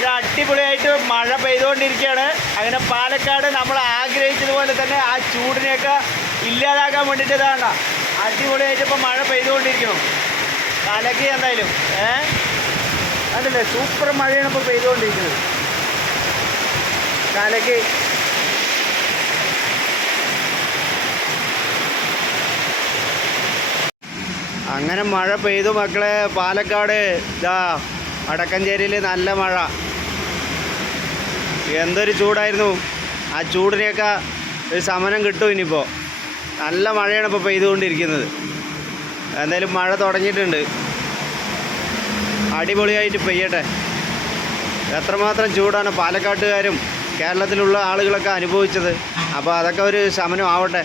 ഇത് അടിപൊളിയായിട്ട് മഴ പെയ്തുകൊണ്ടിരിക്കുകയാണ്. അങ്ങനെ പാലക്കാട് നമ്മൾ ആഗ്രഹിച്ചതുപോലെ തന്നെ ആ ചൂടിനെയൊക്കെ ഇല്ലാതാക്കാൻ വേണ്ടിയിട്ട് ഇതാണ് അടിപൊളിയായിട്ട് ഇപ്പോൾ മഴ പെയ്തുകൊണ്ടിരിക്കണം കലക്കി എന്തായാലും ഏ? അതല്ലേ സൂപ്പർ മഴയാണ് ഇപ്പോൾ പെയ്തുകൊണ്ടിരിക്കുന്നത്. കലക്കി. അങ്ങനെ മഴ പെയ്തു മക്കളെ. പാലക്കാട് ഇതാ വടക്കഞ്ചേരിയിൽ നല്ല മഴ. എന്തൊരു ചൂടായിരുന്നു. ആ ചൂടിനെയൊക്കെ ഒരു സമനം കിട്ടും ഇനിയിപ്പോൾ നല്ല മഴയാണ് ഇപ്പോൾ പെയ്തുകൊണ്ടിരിക്കുന്നത്. എന്തായാലും മഴ തുടങ്ങിയിട്ടുണ്ട്. അടിപൊളിയായിട്ട് പെയ്യട്ടെ. എത്രമാത്രം ചൂടാണ് പാലക്കാട്ടുകാരും കേരളത്തിലുള്ള ആളുകളൊക്കെ അനുഭവിച്ചത്. അപ്പോൾ അതൊക്കെ ഒരു ശമനം ആവട്ടെ.